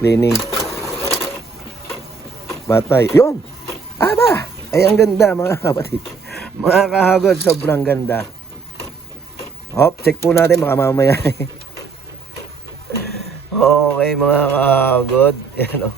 cleaning. Batay. Yun! Aba! Ay, ang ganda mga kapatid. Mga kahagod, sobrang ganda. Hop, check po natin, baka mamaya. Okay mga kahagod. Yan o.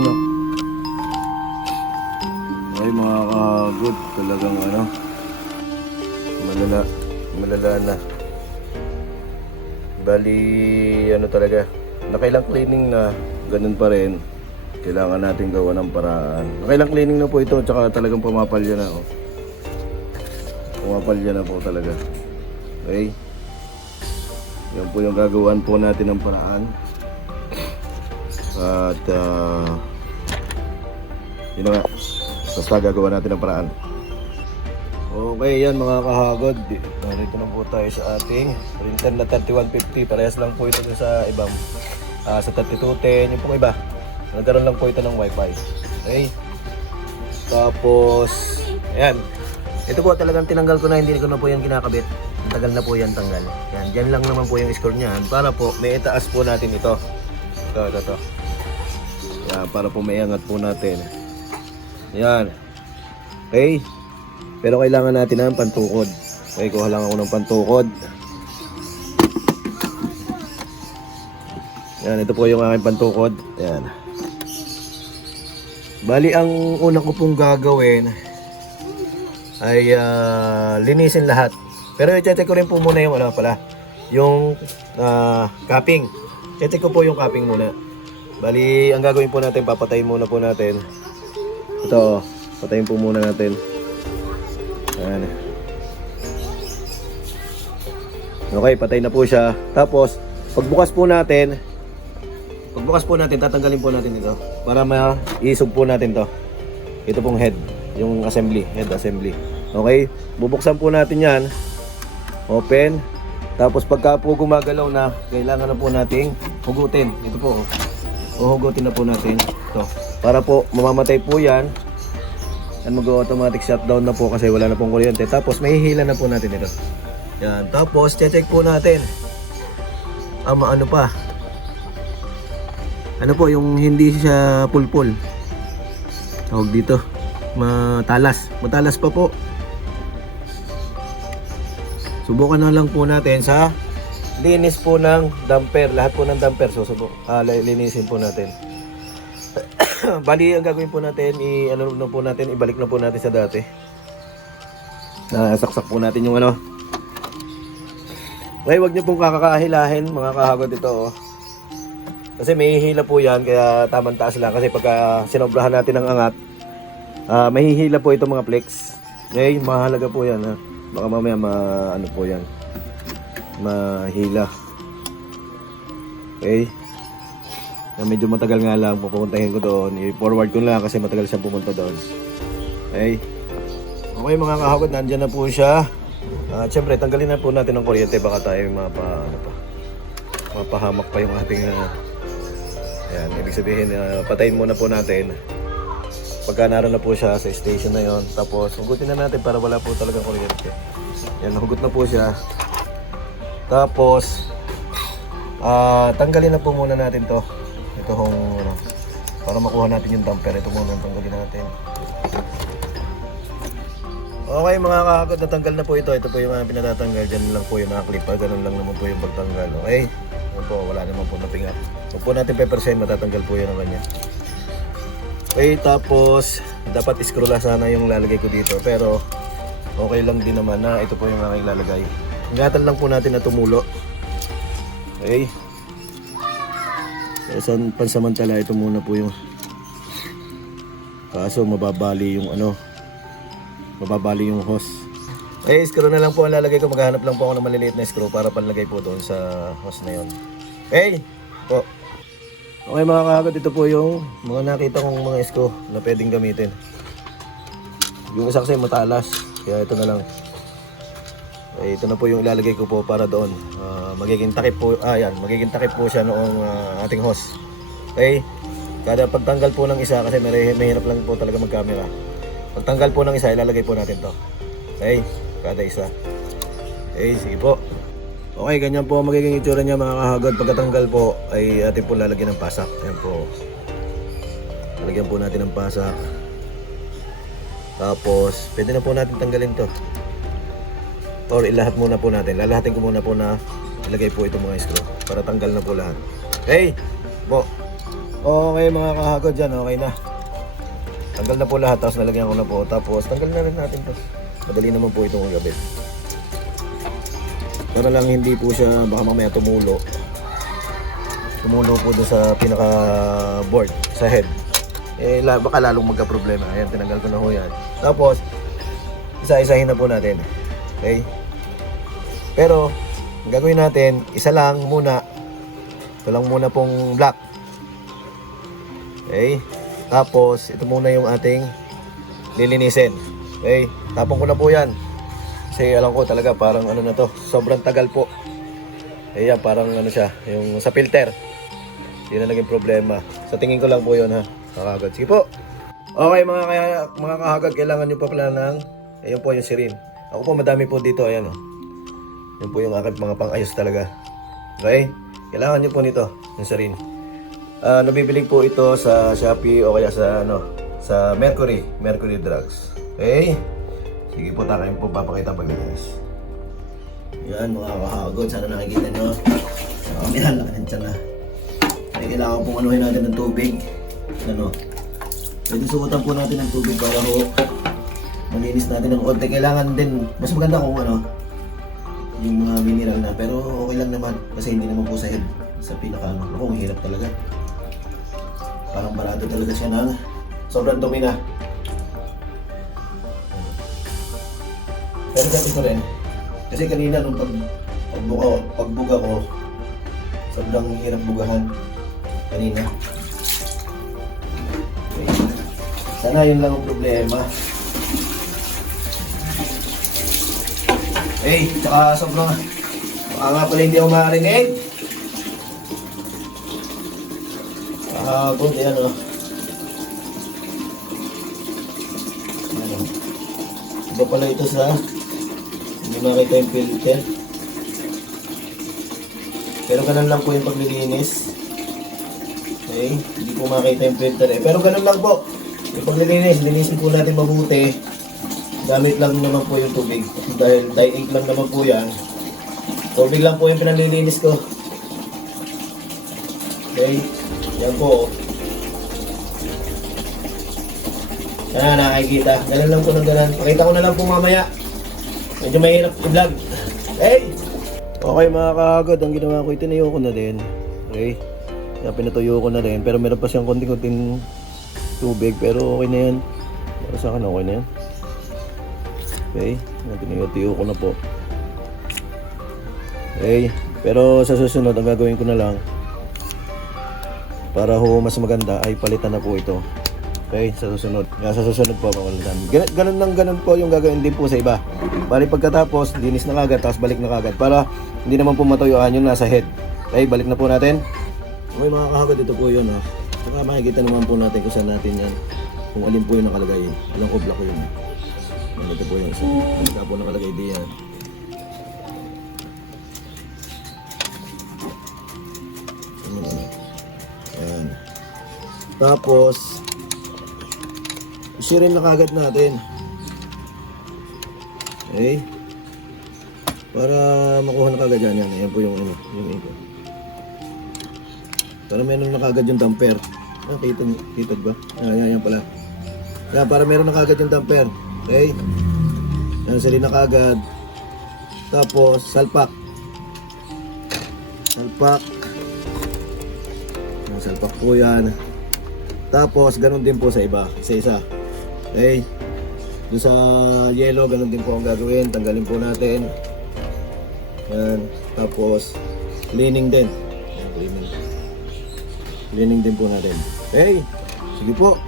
No. Ay mga kahagod, talagang ano, malala na. Bali ano talaga, nakailang cleaning na, ganun pa rin. Kailangan natin gawa ng paraan. Nakailang cleaning na po ito, tsaka talagang pumapalya na. Oh. Pumapalya na po talaga. Okay. Yan po yung gagawin po natin ng paraan. At yun na nga, basta gagawa natin ng paraan. Okay, yan mga kahagod. Narito na po tayo sa ating printer na 3150. Parehas lang po ito sa ibang sa 3210. Yung pong iba, nagkaroon lang po ito ng wifi. Okay. Tapos ayan, ito po talagang tinanggal ko na, hindi ko na po yan kinakabit. Tagal na po yan tanggal. Yan, dyan lang naman po yung score niyan. Para po may itaas po natin ito. Ito. Yan, para po may angat po natin. Yan. Okay. Pero kailangan natin ng pantukod. Okay, kuha lang ako ng pantukod. Yan, ito po yung aking pantukod. Yan. Bali, ang una ko pong gagawin ay linisin lahat. Pero i-check ko rin po muna yung ano pala, yung capping. Check ko po yung capping muna. Bali, ang gagawin po natin, papatayin muna po natin. Ito, patayin po muna natin. Ayan. Okay, patay na po siya. Tapos, pagbukas po natin, tatanggalin po natin ito para ma-isog po natin to. Ito pong head, yung assembly, head assembly. Okay, bubuksan po natin yan. Open. Tapos pagka po gumagalaw na, kailangan na po nating hugutin. Ito po, hugutin na po natin ito. Para po mamamatay po yan. Yan, mag-automatic shutdown na po kasi wala na pong kuryente. Tapos mahihila na po natin ito. Yan, tapos check po natin. Ano pa? Ano po yung hindi siya pulpul? Tawag dito, matalas pa po. Subukan na lang po natin sa linis po ng damper. Lahat po ng damper linisin po natin. Bali, ang gagawin po natin, ibalik na po natin sa dati. Saksak po natin yung ano. Okay, wag niyo pong kakakahilahin mga kahagod ito. Oh. Kasi may hihila po yan, kaya tamang taas lang. Kasi pagka sinobrahan natin ng angat, mahihila po ito mga flex. Okay, mahalaga po yan. Ha? Baka mamaya ano po yan, mahila. Okay. Medyo matagal nga lang, pupuntahin ko doon. I-forward ko lang kasi matagal siya pumunta doon. Okay. Okay mga kahagod, nandyan na po siya. Siyempre, tanggalin na po natin ng kuryente. Baka tayo mapahamak pa yung ating ayan, ibig sabihin, patayin muna po natin. Pagka naroon na po siya sa station na yon. Tapos, hugutin na natin para wala po talagang kuryente. Yan, nahugot na po siya. Tapos, tanggalin na po muna natin to. Ito para makuha natin yung damper. Ito muna ang tanggalin natin. Okay mga kahagod, natanggal na po ito. Ito po yung pinatatanggal. Diyan lang po yung nakaklipa. Ganun lang naman po yung pagtanggal. Okay? Ano po, wala naman po napingat. Huwag po natin peppercent, matatanggal po yun ang kanya. Okay, tapos dapat screw lang sana yung lalagay ko dito. Pero okay lang din naman na ito po yung aking lalagay. Ingatan lang po natin na tumulo. Okay? So, pansamantala ito muna po yung, kaso mababali yung hose. Okay, screw na lang po ang lalagay ko. Maghahanap lang po ako ng maliliit na screw para panlagay po doon sa hose na yon. Okay po. Okay mga kahagod, ito po yung mga nakita kong mga screw na pwedeng gamitin. Yung isa kasi matalas. Kaya ito na lang. Ito na po yung ilalagay ko po para doon. Magiging takip po, magiging takip po siya noong ating hose. Okay? Kada pagtanggal po ng isa, kasi mahirap lang po talaga mag-camera. Pagtanggal po ng isa, ilalagay po natin to. Okay? Kada isa. Okay, sige po. Okay, ganyan po magiging itsura niya mga kahagod. Pagkatanggal po, ay atin po lalagyan ng pasak. Ayan po. Lalagyan po natin ng pasak. Tapos, pwede na po natin tanggalin to. Or ilahat muna po natin. Lalahatin ko muna po na ilagay po itong mga screw para tanggal na po lahat. Okay? Po. Okay mga kahagod dyan. Okay na. Tanggal na po lahat. Tapos nalagyan ko na po. Tapos tanggal na rin natin to. Madali naman po itong gabit. Para lang hindi po siya baka mamaya tumulo. Tumulo po doon sa pinaka board. Sa head. Baka lalong magka-problema. Ayan, tinanggal ko na ho yan. Tapos, isa-isahin na po natin. Okay? Pero, ang gagawin natin, isa lang muna. Ito lang muna pong black. Okay? Tapos, ito muna yung ating lilinisin. Okay? Tapon ko na po yan. Kasi alam ko talaga, parang ano na to. Sobrang tagal po. Ayan, parang ano siya. Yung sa filter. Hindi na naging problema. Sa tingin ko lang po yun ha. Kakagad. Sige po. Okay mga kahagad, kailangan nyo pa pala ng ayun po yung sirin. Ako po madami po dito. Ayan o. Yun po yung aking mga pang-ayos talaga. Okay? Kailangan nyo po nito. Yung sirin. Nabibili po ito sa Shopee o kaya sa sa Mercury Drugs. Okay? Sige po, takayin po papakita paglinis. Yan mga kahagad. Sana nakikita nyo. Yan, laki ng tiyan na. Kailangan pong anuhin natin ng tubig. Pwede sukutan po natin ng tubig para ho malinis natin ng konti. Kailangan din, mas maganda kung yung mga mineral na, pero okay lang naman kasi hindi naman po sa head, sa pinaka ako, hirap talaga. Parang barado talaga siya ng sobrang dumi na. Pero dati ko rin, kasi kanina nung pagbuga ko, sobrang hirap bugahan kanina. Sana yun lang ang problema. Tsaka sobrang baka nga pala hindi ako makarinig. Good, yan o. Iba pala ito sa hindi makita yung filter. Pero ganun lang po yung paglilinis. Okay, hindi po makita yung filter eh. Pero ganun lang po. Yung paglilinis, linisin po natin mabuti. Gamit lang naman po yung tubig. Dahil ink lang naman po yan. Tubig lang po yung pinalilinis ko. Okay, yan po. Yan, nakikita. Ganun lang po ng ganun. Pakita ko na lang po mamaya. Medyo mahirap i-vlog. Okay? Okay mga kaagad, ang ginawa ko, itinayo ko na din. Okay? Kaya pinatuyo ko na rin. Pero meron pa siyang konting-konting tubig, pero okay na yan. Para sa akin okay na yan. Okay, tiniyo-tiyo ko na po. Okay, pero sa susunod ang gagawin ko na lang para ho mas maganda ay palitan na po ito. Okay, sa susunod. Sa susunod po papalitan. Ganun po yung gagawin din po sa iba. Bali pagkatapos, linis na kagad, tapos balik na kagad para hindi naman po matuyuan yung nasa head. Okay, balik na po natin. Okay mga kahagad, ito po yun ha. Saka makikita naman po natin kung saan natin yan. Kung alin po yung nakalagay. Ilang obla ko yun. Ito po yun. Saan po nakalagay diyan. Ayan. Tapos, isirin na kagad natin. Okay. Para makuha na kagad yan. Ayan po yung iko. Para meron na kagad yung damper. Kita ba? Yan pala. Yan, para meron na kagad yung damper. Okay? Yan, sali na kagad. Tapos, salpak. Salpak. Yan, salpak po yan. Tapos, ganun din po sa iba. Isa-isa. Okay? Doon sa yellow, ganun din po ang gagawin. Tanggalin po natin. Yan. Tapos, cleaning din. Yan, cleaning. Cleaning din po natin. Okay? Sige po.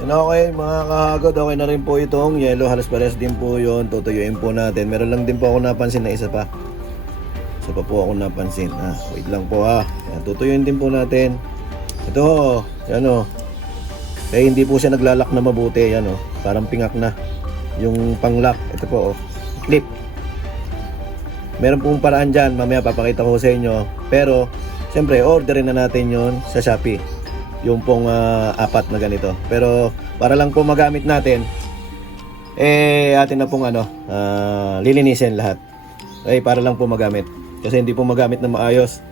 Yan, okay mga kahagod, okay na rin po itong yellow. Halos pares din po yun. Tutuyuin po natin. Meron lang din po ako napansin na isa pa. Isa pa po ako napansin. Wait lang po Yan, tutuyuin din po natin. Ito yan eh hindi po siya naglalak na mabuti. Yan parang pingak na yung panglock. Ito po clip. Meron pong paraan dyan. Mamaya papakita ko sa inyo. Pero siyempre orderin na natin yon sa Shopee. Yung pong apat na ganito. Pero para lang po magamit natin, atin na pong lilinisin lahat. Para lang po magamit. Kasi hindi po magamit na maayos.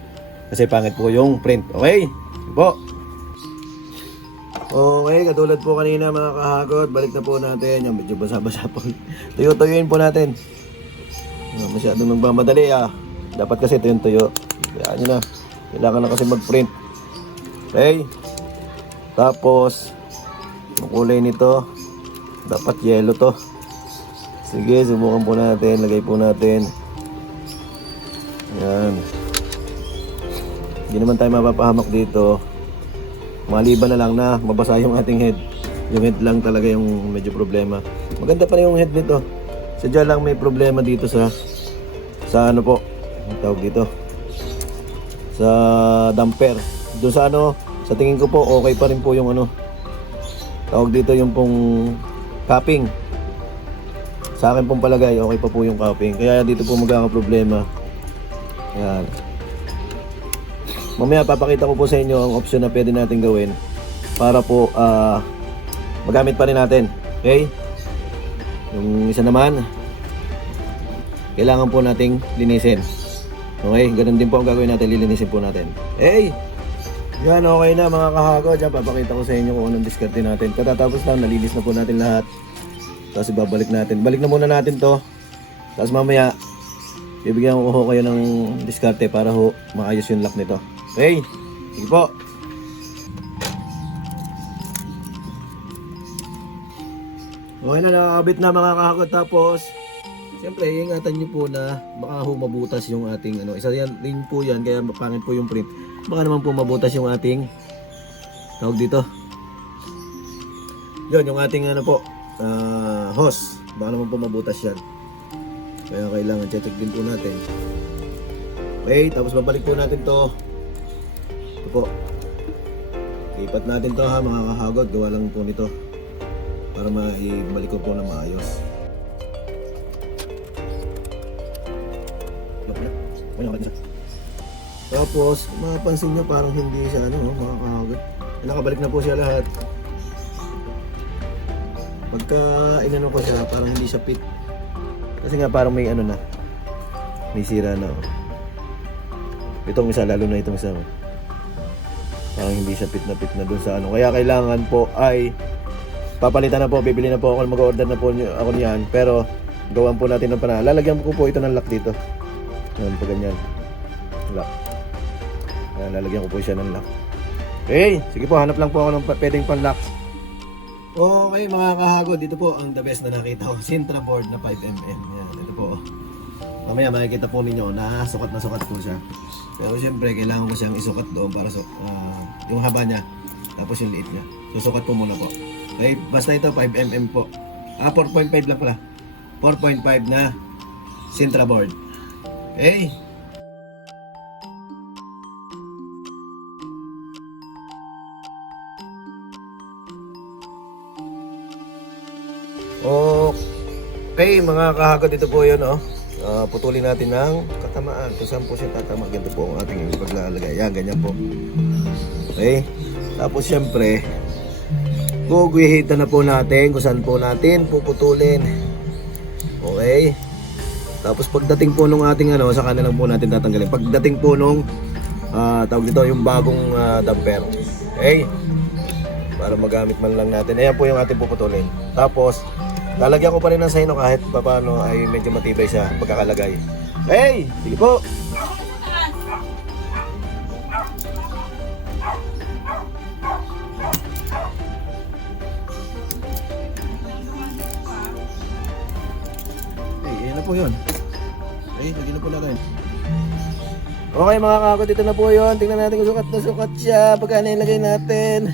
Kasi pangit po yung print. Okay? Po. Okay, katulad po kanina mga kahagod, balik na po natin. Yung medyo basa-basa po. Tuyo-tuyuin po natin. Masyadong nagmamadali Dapat kasi ito yung tuyo. Kaya nyo na. Kailangan na kasi mag-print. Okay? Tapos yung kulay nito dapat yellow to. Sige, subukan po natin. Lagay po natin. Yan. Hindi naman tayo mapapahamak dito. Maliban na lang na mabasa yung ating head. Yung head lang talaga yung medyo problema. Maganda pa rin yung head nito. Sadya lang may problema dito sa ano po ang tawag dito, sa damper. Doon sa sa tingin ko po okay pa rin po yung tawag dito, yung pong cupping. Sa akin pong palagay okay pa po yung cupping. Kaya dito po magkakaproblema. Yan. Mamaya papakita ko po sa inyo ang option na pwede natin gawin para po magamit pa rin natin. Okay? Yung isa naman kailangan po nating linisin. Okay? Ganun din po ang gagawin natin. Lilinisin po natin. Hey! Yan, okay na mga kahago. Diyan, papakita ko sa inyo kung anong diskarte natin. Katatapos lang, nalinis na po natin lahat. Tapos ibabalik natin. Balik na muna natin to. Tapos mamaya, bibigyan ko kayo ng diskarte para maayos yung lock nito. Okay? Sige po. Okay na, nakakabit na mga kahago. Tapos, siyempre, ingatan nyo po na baka mabutas yung ating isa yan rin po yan, kaya pangit po yung print. Baka naman po mabutas yung ating tawag dito. Yun, yung ating hose. Baka naman po mabutas yan. Kaya kailangan check din po natin. Okay, tapos babalik po natin to. Ito po. Ipat natin to mga kahagod. Gawa lang po nito. Para maibalik ko po na maayos. Tapos, mapapansin nyo parang hindi siya mga kahagod. Nakabalik na po siya lahat. Pagka ko siya, parang hindi siya fit. Kasi nga parang may na. May sira na. Itong isa, lalo na itong isa. Parang hindi siya fit na dun sa Kaya kailangan po ay papalitan na po, bibili na po ako, mag-order na po ako niyan. Pero, gawan po natin ng panahon. Lalagyan ko po ito ng lock dito. Yan, pag ganyan. Lock. Yan, lalagyan ko po siya ng lock. Okay, sige po, hanap lang po ako ng pwedeng pan-lock. Okay mga kahagod, dito po ang the best na nakita ko. Sintra board na 5mm. Yan, ito po. Mamaya makikita po ninyo na sukat po siya. Pero siyempre, kailangan ko siyang isukat doon para yung haba niya. Tapos yung liit niya. So, sukat po muna po. Okay, basta ito 5mm po. 4.5 lang pala. 4.5 na Sintra board. Okay. Okay, mga kahagod, ito po yun, putulin natin ng katamaan. Kung saan po siya tatama, ganito po ang ating paglalagay. Yan, ganyan po. Okay, tapos syempre, guguhitan na po natin kung saan po natin puputulin. Okay, tapos pagdating po nung ating sa kanilang po natin tatanggalin. Pagdating po nung tawag dito, yung bagong damper. Okay, para magamit man lang natin. Ayan po yung ating puputulin. Tapos lalagyan ko pa rin ng sino kahit paano ay medyo matibay siya pagkakalagay. Hey! Sige po! Hey, yan na po yun. Hey, lagyan na po natin. Okay mga kakot, ito na po yun. Tingnan natin kung sukat na sukat siya. Pagka nilagay natin.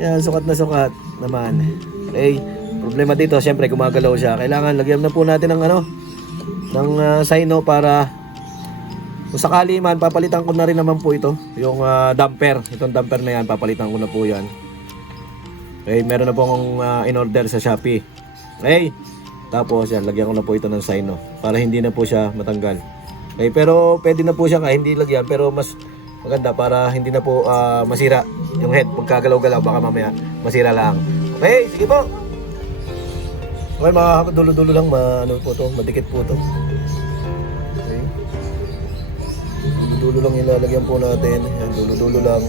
Yan, sukat na sukat. naman. Okay, problema dito, syempre gumagalaw siya. Kailangan lagyan na po natin ng ano, ng sino para kung sakali man, papalitan ko na rin naman po ito, yung damper. Itong damper na yan, papalitan ko na po yan. Okay, meron na po akong in-order sa Shopee. Okay, tapos yan, lagyan ko na po ito ng sino para hindi na po siya matanggal. Okay, pero pwede na po siya kahit hindi lagyan, pero mas maganda para hindi na po masira yung head. Pagkagalaw-galaw, baka mamaya masira lang. Okay, sige po. Okay, mga dulo-dulo lang, ano po to, madikit po to. Okay. Dulo-dulo lang ilalagyan po natin. Yan, dulo-dulo lang.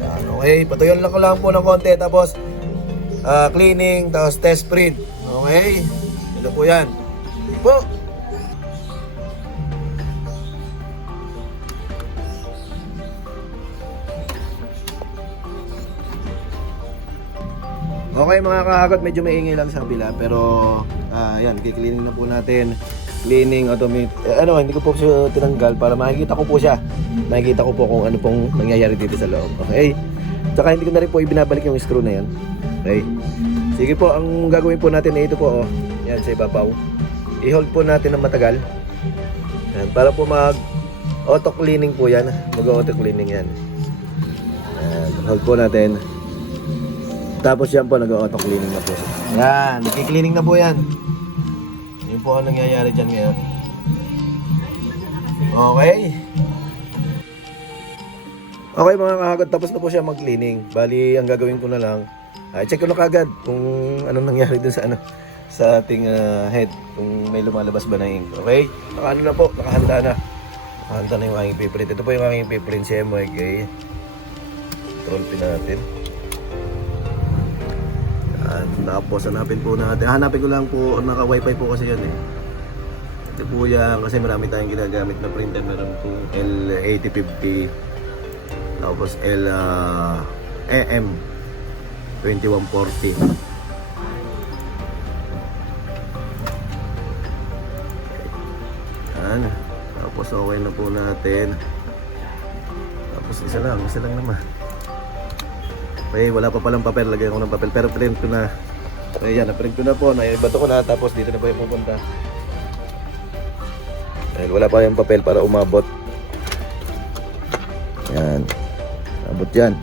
Yan, okay, patuyon lang ko lang po ng konti. Tapos, cleaning, tapos test print. Okay, ito po yan. Sige po. Okay mga kahagod, medyo maingay lang sa kabila pero yan, kikleaning na po natin. Cleaning automate. Hindi ko po siya tinanggal para makikita ko po siya. Makikita ko po kung ano pong nangyayari dito sa loob. Okay? Tsaka hindi ko na rin po ibinabalik yung screw na yan. Okay? Sige po, ang gagawin po natin ay ito po, oh. Yan sa ibabaw. I-hold po natin ng matagal. Yan, para po mag auto cleaning po yan. Mag-auto cleaning yan. Yan, hold po natin. Tapos yan po, nag-auto cleaning na po. Yan, nag-cleaning na po yan. Yun po ang nangyayari dyan ngayon. Okay. Okay mga kahagod, tapos na po siya mag-cleaning. Bali, ang gagawin ko na lang, check ko na kagad kung anong nangyari dun sa sa ating head. Kung may lumalabas ba na ink. Okay? Nakaano na po, nakahanda na. Nakahanda na yung aking paperprint. Ito po yung aking paperprint si MYK. Control pin natin. Tapos hanapin po natin. Hanapin ko lang po, naka-wifi po kasi yan eh. Ito po yan kasi marami tayong ginagamit na printer. Meron po L8050. Tapos AM 2140. Yan. Tapos okay na po natin. Tapos isa lang naman. Okay, wala pa palang papel, lagyan ko ng papel pero print ko na. Okay, yan, na-print ko na po, naibato ko na, tapos dito na po yung pupunta. Dahil wala pa yung papel para umabot. Yan, abot yan.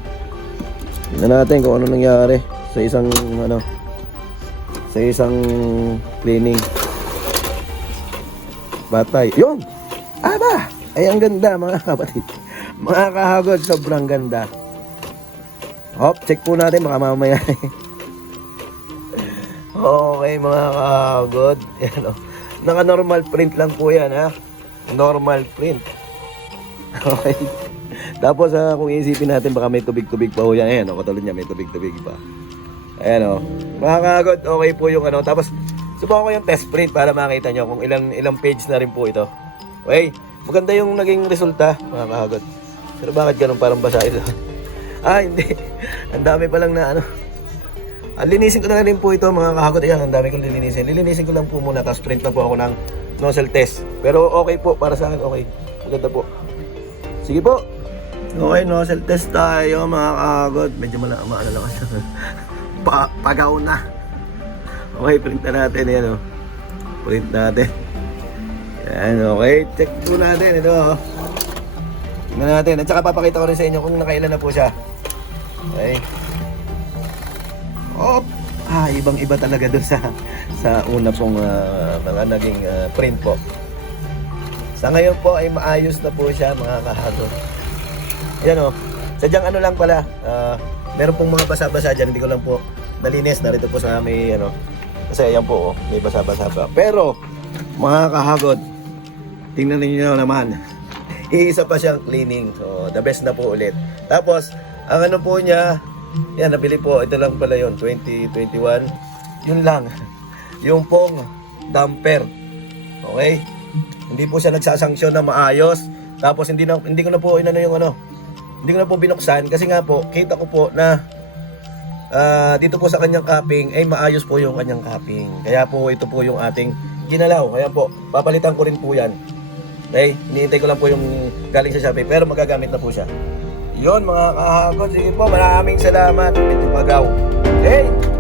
Tingnan natin kung ano nangyari sa isang cleaning. Batay, yun! Aba! Ay, ang ganda mga kapatid. Mga kahagod, sobrang ganda. Hop, check po natin, baka mamaya. Okay mga kahagod. Yan, oh. Naka-normal print lang po yan, ha? Normal print. Okay. Tapos kung isipin natin, baka may tubig-tubig pa po yan. Ayan, katulad niya, may tubig-tubig pa. Ayan, mga kahagod, okay po yung Tapos, subukan ko yung test print para makita nyo kung ilang page na rin po ito. Okay, maganda yung naging resulta, mga kahagod. Pero bakit ganun parang basa ito? Hindi. Ang dami pa lang na linisin ko na rin po ito mga kahagod. Ayan, ang dami kong lilinisin. Lilinisin ko lang po muna, tapos print na po ako ng nozzle test. Pero okay po, para sa akin okay. Maganda po. Sige po. Okay, nozzle test tayo mga kahagod. Medyo maano lang kasi. Pagaw na. Okay, print na natin. Ayan, print natin. Ayan, okay. Check po natin. Ito, tingnan natin. At saka papakita ko rin sa inyo kung nakailan na po siya. Okay. Ibang-iba talaga doon sa una pong mga naging print po. Sa ngayon po ay maayos na po siya mga kahagod. Yan sadyang lang pala. Meron pong mga basa-basa dyan. Hindi ko lang po nalinis. Narito po sa may kasi ayan po may basa-basa pa. Pero mga kahagod, tingnan niyo naman. Iisa pa siyang cleaning. So the best na po ulit. Tapos ang po niya, yan, nabili po, ito lang pala yun, 2021. Yun lang, yung pong damper. Okay? Hindi po siya nagsasanksyon na maayos. Tapos hindi ko na po hindi ko na po binuksan kasi nga po, kita ko po na dito po sa kanyang capping ay maayos po yung kanyang capping. Kaya po ito po yung ating ginalaw. Kaya po, papalitan ko rin po yan. Okay? Hinihintay ko lang po yung galing sa Shopee pero magagamit na po siya. Yun mga kahagod, sige po, maraming salamat. Ito pagaw. Hey!